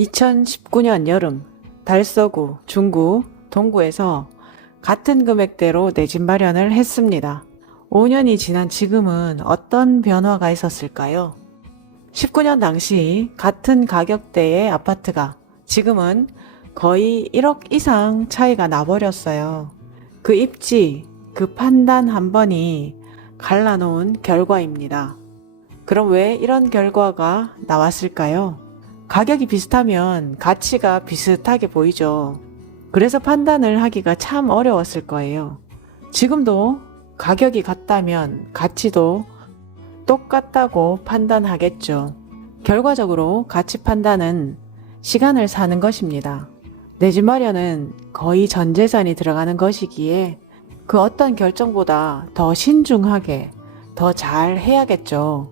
2019년 여름 달서구, 중구, 동구에서 같은 금액대로 내 집 마련을 했습니다. 5년이 지난 지금은 어떤 변화가 있었을까요? 19년 당시 같은 가격대의 아파트가 지금은 거의 1억 이상 차이가 나버렸어요. 그 입지, 그 판단 한 번이 갈라놓은 결과입니다. 그럼 왜 이런 결과가 나왔을까요? 가격이 비슷하면 가치가 비슷하게 보이죠. 그래서 판단을 하기가 참 어려웠을 거예요. 지금도 가격이 같다면 가치도 똑같다고 판단하겠죠. 결과적으로 가치 판단은 시간을 사는 것입니다. 내 집 마련은 거의 전 재산이 들어가는 것이기에 그 어떤 결정보다 더 신중하게 더 잘 해야겠죠.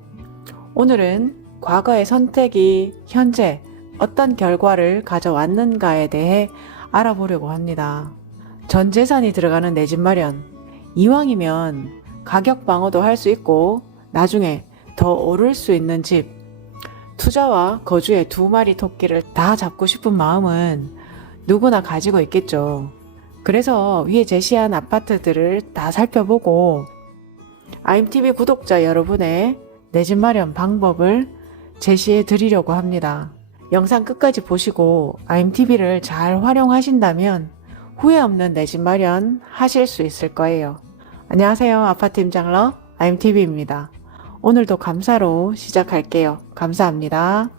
오늘은 과거의 선택이 현재 어떤 결과를 가져왔는가에 대해 알아보려고 합니다. 전 재산이 들어가는 내 집 마련. 이왕이면 가격 방어도 할 수 있고 나중에 더 오를 수 있는 집. 투자와 거주의 두 마리 토끼를 다 잡고 싶은 마음은 누구나 가지고 있겠죠. 그래서 위에 제시한 아파트들을 다 살펴보고 IMTV 구독자 여러분의 내 집 마련 방법을 제시해 드리려고 합니다. 영상 끝까지 보시고 IMTV를 잘 활용하신다면 후회 없는 내 집 마련 하실 수 있을 거예요. 안녕하세요. 아파트 임장러 IMTV입니다. 오늘도 감사로 시작할게요. 감사합니다.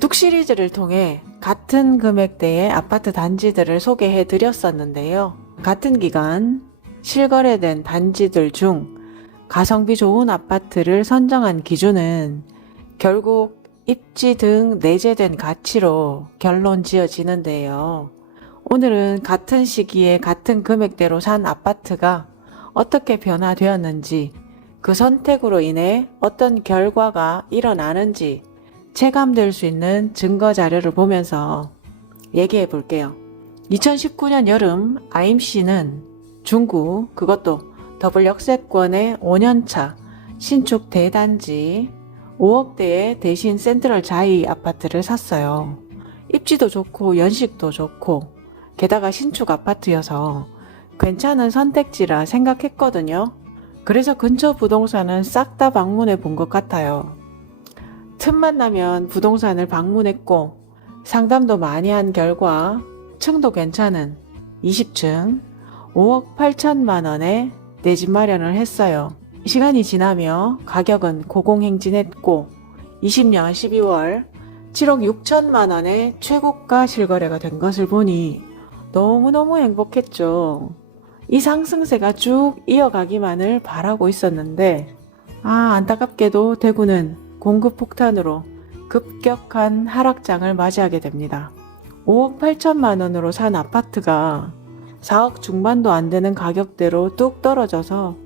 뚝 시리즈를 통해 같은 금액대의 아파트 단지들을 소개해 드렸었는데요. 같은 기간 실거래된 단지들 중 가성비 좋은 아파트를 선정한 기준은 결국 입지 등 내재된 가치로 결론 지어지는데요. 오늘은 같은 시기에 같은 금액대로 산 아파트가 어떻게 변화되었는지, 그 선택으로 인해 어떤 결과가 일어나는지 체감될 수 있는 증거 자료를 보면서 얘기해 볼게요. 2019년 여름 IMC는 중구, 그것도 더블 역세권의 5년차 신축 대단지 5억대의 대신 센트럴 자이 아파트를 샀어요. 입지도 좋고 연식도 좋고 게다가 신축 아파트여서 괜찮은 선택지라 생각했거든요. 그래서 근처 부동산은 싹 다 방문해 본 것 같아요. 틈만 나면 부동산을 방문했고 상담도 많이 한 결과 층도 괜찮은 20층 5억 8천만 원에 내 집 마련을 했어요. 시간이 지나며 가격은 고공행진했고 20년 12월 7억 6천만 원의 최고가 실거래가 된 것을 보니 너무너무 행복했죠. 이 상승세가 쭉 이어가기만을 바라고 있었는데 안타깝게도 대구는 공급 폭탄으로 급격한 하락장을 맞이하게 됩니다. 5억 8천만 원으로 산 아파트가 4억 중반도 안 되는 가격대로 뚝 떨어져서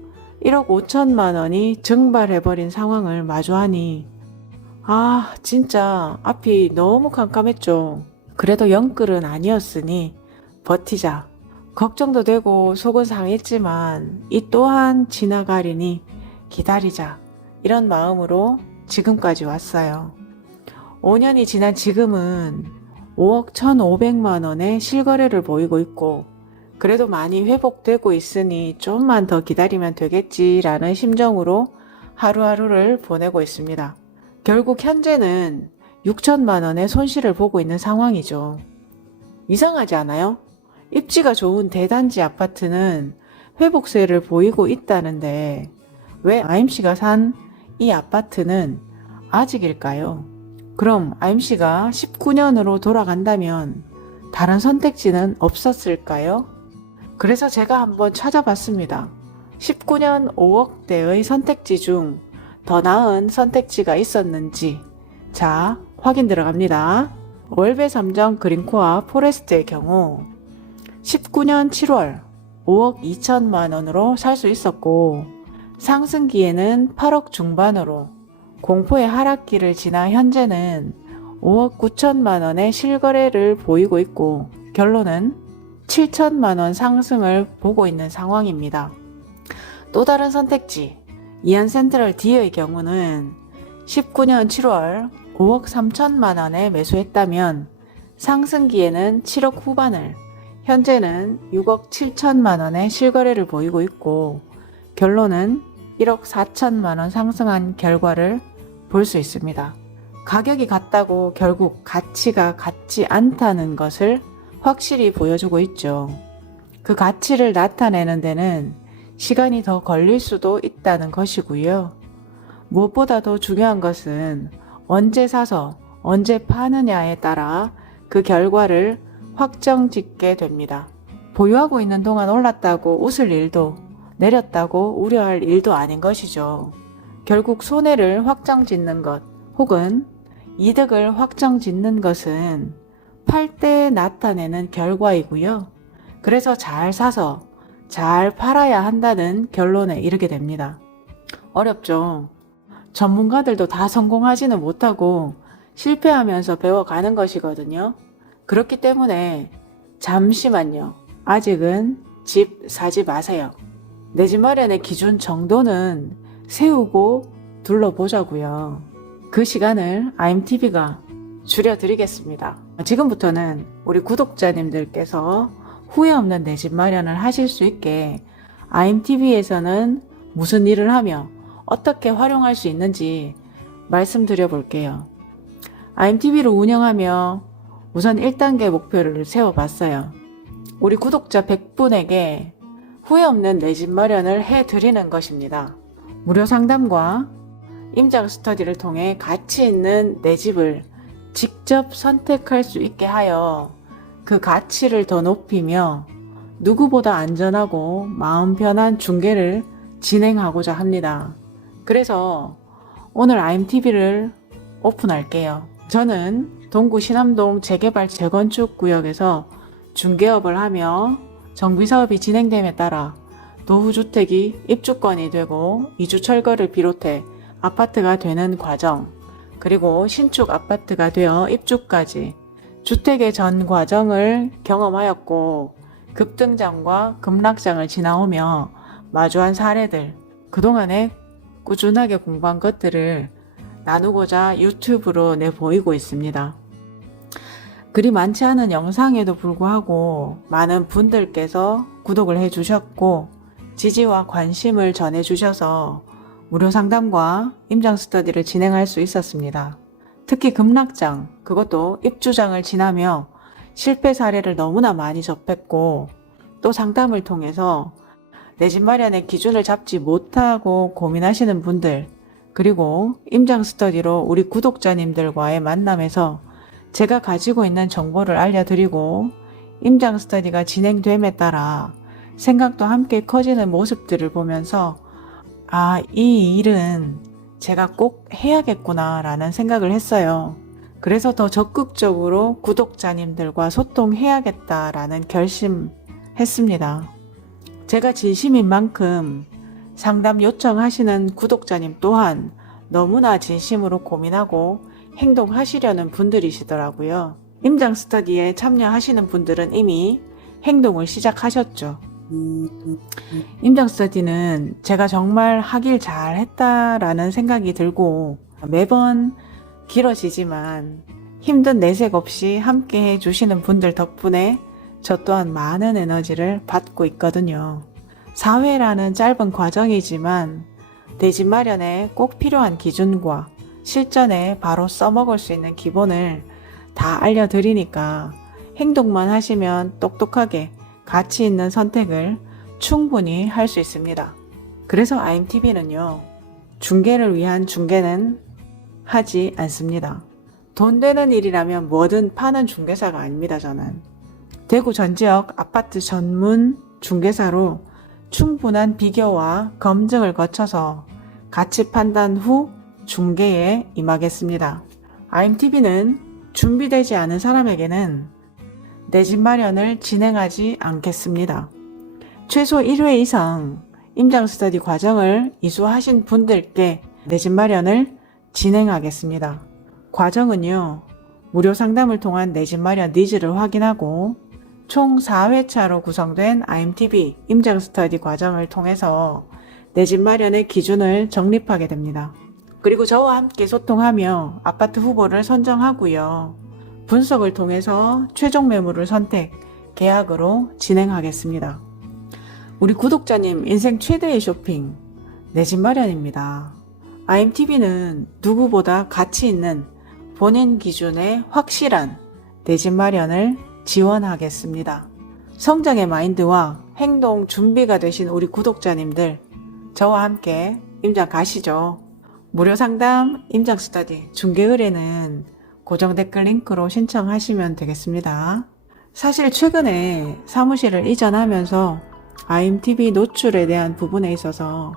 1억 5천만 원이 증발해버린 상황을 마주하니 진짜 앞이 너무 깜깜했죠. 그래도 영끌은 아니었으니 버티자. 걱정도 되고 속은 상했지만 이 또한 지나가리니 기다리자. 이런 마음으로 지금까지 왔어요. 5년이 지난 지금은 5억 1,500만 원의 실거래를 보이고 있고 그래도 많이 회복되고 있으니 좀만 더 기다리면 되겠지라는 심정으로 하루하루를 보내고 있습니다. 결국 현재는 6천만 원의 손실을 보고 있는 상황이죠. 이상하지 않아요? 입지가 좋은 대단지 아파트는 회복세를 보이고 있다는데 왜 IMC가 산 이 아파트는 아직일까요? 그럼 IMC가 19년으로 돌아간다면 다른 선택지는 없었을까요? 그래서 제가 한번 찾아봤습니다. 19년 5억대의 선택지 중 더 나은 선택지가 있었는지 자, 확인 들어갑니다. 월배 3정 그린코아 포레스트의 경우 19년 7월 5억 2천만 원으로 살 수 있었고 상승기에는 8억 중반으로 공포의 하락기를 지나 현재는 5억 9천만 원의 실거래를 보이고 있고 결론은 7천만 원 상승을 보고 있는 상황입니다. 또 다른 선택지 이안 센트럴 D의 경우는 19년 7월 5억 3천만 원에 매수했다면 상승기에는 7억 후반을, 현재는 6억 7천만 원의 실거래를 보이고 있고 결론은 1억 4천만 원 상승한 결과를 볼 수 있습니다. 가격이 같다고 결국 가치가 같지 않다는 것을 확실히 보여주고 있죠. 그 가치를 나타내는 데는 시간이 더 걸릴 수도 있다는 것이고요. 무엇보다도 중요한 것은 언제 사서 언제 파느냐에 따라 그 결과를 확정짓게 됩니다. 보유하고 있는 동안 올랐다고 웃을 일도 내렸다고 우려할 일도 아닌 것이죠. 결국 손해를 확정짓는 것 혹은 이득을 확정짓는 것은 팔 때 나타내는 결과이고요. 그래서 잘 사서 잘 팔아야 한다는 결론에 이르게 됩니다. 어렵죠. 전문가들도 다 성공하지는 못하고 실패하면서 배워가는 것이거든요. 그렇기 때문에 잠시만요. 아직은 집 사지 마세요. 내 집 마련의 기준 정도는 세우고 둘러보자고요. 그 시간을 IMTV가 줄여드리겠습니다. 지금부터는 우리 구독자님들께서 후회 없는 내 집 마련을 하실 수 있게 IMTV에서는 무슨 일을 하며 어떻게 활용할 수 있는지 말씀드려 볼게요. IMTV를 운영하며 우선 1단계 목표를 세워봤어요. 우리 구독자 100분에게 후회 없는 내 집 마련을 해드리는 것입니다. 무료 상담과 임장 스터디를 통해 가치 있는 내 집을 직접 선택할 수 있게 하여 그 가치를 더 높이며 누구보다 안전하고 마음 편한 중개를 진행하고자 합니다. 그래서 오늘 IMTV를 오픈할게요. 저는 동구 신암동 재개발 재건축 구역에서 중개업을 하며 정비사업이 진행됨에 따라 노후주택이 입주권이 되고 이주 철거를 비롯해 아파트가 되는 과정, 그리고 신축 아파트가 되어 입주까지 주택의 전 과정을 경험하였고 급등장과 급락장을 지나오며 마주한 사례들, 그동안에 꾸준하게 공부한 것들을 나누고자 유튜브로 내보이고 있습니다. 그리 많지 않은 영상에도 불구하고 많은 분들께서 구독을 해주셨고 지지와 관심을 전해주셔서 무료 상담과 임장 스터디를 진행할 수 있었습니다. 특히 급락장, 그것도 입주장을 지나며 실패 사례를 너무나 많이 접했고 또 상담을 통해서 내 집 마련의 기준을 잡지 못하고 고민하시는 분들, 그리고 임장 스터디로 우리 구독자님들과의 만남에서 제가 가지고 있는 정보를 알려드리고 임장 스터디가 진행됨에 따라 생각도 함께 커지는 모습들을 보면서 이 일은 제가 꼭 해야겠구나 라는 생각을 했어요. 그래서 더 적극적으로 구독자님들과 소통해야겠다라는 결심했습니다. 제가 진심인 만큼 상담 요청하시는 구독자님 또한 너무나 진심으로 고민하고 행동하시려는 분들이시더라고요. 임장 스터디에 참여하시는 분들은 이미 행동을 시작하셨죠. 임장 스터디는 제가 정말 하길 잘했다라는 생각이 들고 매번 길어지지만 힘든 내색 없이 함께 해주시는 분들 덕분에 저 또한 많은 에너지를 받고 있거든요. 사회라는 짧은 과정이지만 내 집 마련에 꼭 필요한 기준과 실전에 바로 써먹을 수 있는 기본을 다 알려드리니까 행동만 하시면 똑똑하게 가치 있는 선택을 충분히 할 수 있습니다. 그래서 IMTV는요, 중개를 위한 중개는 하지 않습니다. 돈 되는 일이라면 뭐든 파는 중개사가 아닙니다, 저는. 대구 전 지역 아파트 전문 중개사로 충분한 비교와 검증을 거쳐서 가치 판단 후 중개에 임하겠습니다. IMTV는 준비되지 않은 사람에게는 내 집 마련을 진행하지 않겠습니다. 최소 1회 이상 임장 스터디 과정을 이수하신 분들께 내 집 마련을 진행하겠습니다. 과정은요, 무료 상담을 통한 내 집 마련 니즈를 확인하고 총 4회차로 구성된 IMTV 임장 스터디 과정을 통해서 내 집 마련의 기준을 정립하게 됩니다. 그리고 저와 함께 소통하며 아파트 후보를 선정하고요. 분석을 통해서 최종 매물을 선택, 계약으로 진행하겠습니다. 우리 구독자님 인생 최대의 쇼핑, 내 집 마련입니다. IMTV는 누구보다 가치 있는 본인 기준의 확실한 내 집 마련을 지원하겠습니다. 성장의 마인드와 행동 준비가 되신 우리 구독자님들, 저와 함께 임장 가시죠. 무료 상담, 임장 스터디, 중개 의뢰는 고정 댓글 링크로 신청하시면 되겠습니다. 사실 최근에 사무실을 이전하면서 IMTV 노출에 대한 부분에 있어서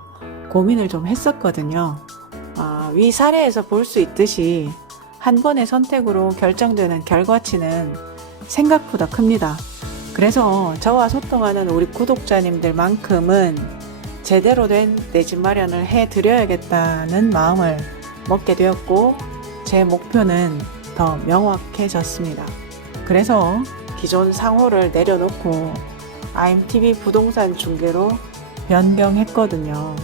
고민을 좀 했었거든요. 위 사례에서 볼 수 있듯이 한 번의 선택으로 결정되는 결과치는 생각보다 큽니다. 그래서 저와 소통하는 우리 구독자님들만큼은 제대로 된 내 집 마련을 해드려야겠다는 마음을 먹게 되었고, 제 목표는 더 명확해졌습니다. 그래서 기존 상호를 내려놓고 IMTV 부동산 중개로 변경했거든요.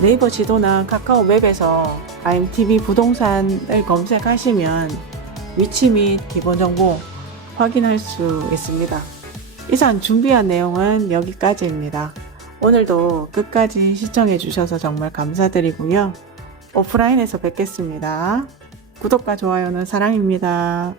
네이버 지도나 카카오 맵에서 IMTV 부동산을 검색하시면 위치 및 기본 정보 확인할 수 있습니다. 이상 준비한 내용은 여기까지입니다. 오늘도 끝까지 시청해 주셔서 정말 감사드리고요. 오프라인에서 뵙겠습니다. 구독과 좋아요는 사랑입니다.